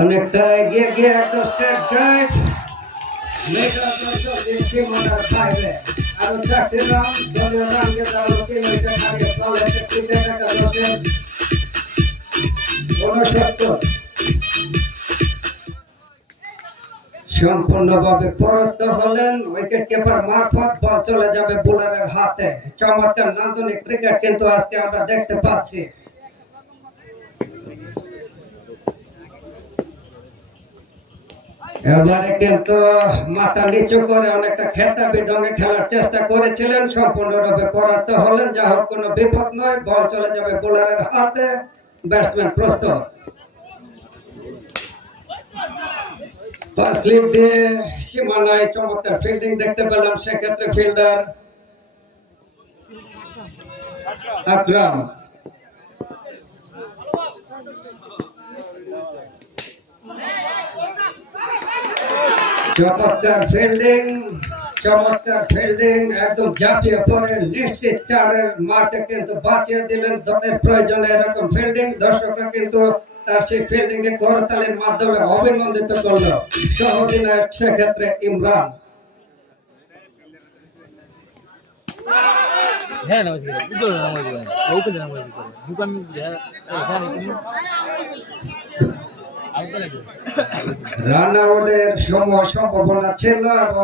অনেকটা এগিয়ে গিয়ে একদম স্ট্রেট ড্রাইভ আরো 4টি রান দলীয় রানকে দাঁড়ালো 3 উইকেট হারিয়ে ফলে 69 সম্পূর্ণভাবে পরাস্ত হলেন উইকেট কিপার মারফত। বল চলে যাবে বোলারের হাতে। চমৎকার নান্দনিক ক্রিকেট কিন্তু আজকে আমরা দেখতে পাচ্ছি। এবারে কিন্তু মাথা নিচু করে অনেকটা খেতাবি ঢঙে খেলার চেষ্টা করেছিলেন, সম্পূর্ণরূপে পরাস্ত হলেন। যা হোক কোনো বিপদ নয়, বল চলে যাবে বোলারের হাতে। ব্যাটসম্যান প্রস্তুত। ফার্স্ট স্লিপ দিয়ে সীমানায় চমৎকার ফিল্ডিং দেখতে পেলাম, সেক্ষেত্রে ফিল্ডার আকরাম। চমৎকার ফিল্ডিং একদম জাতীয় পরে নিশ্চিত 4-এর মার্কে কিন্তু বাঁচিয়ে দিলেন। দলের প্রয়োজনে এরকম ফিল্ডিং, দর্শকরা কিন্তু তার সেই ফিল্ডিং এ করতালির মাধ্যমে অভিনন্দিত করলো সহ অধিনায়ক সেক্ষেত্রে ইমরান। রান আউটের সম্ভাবনা ছিল এবং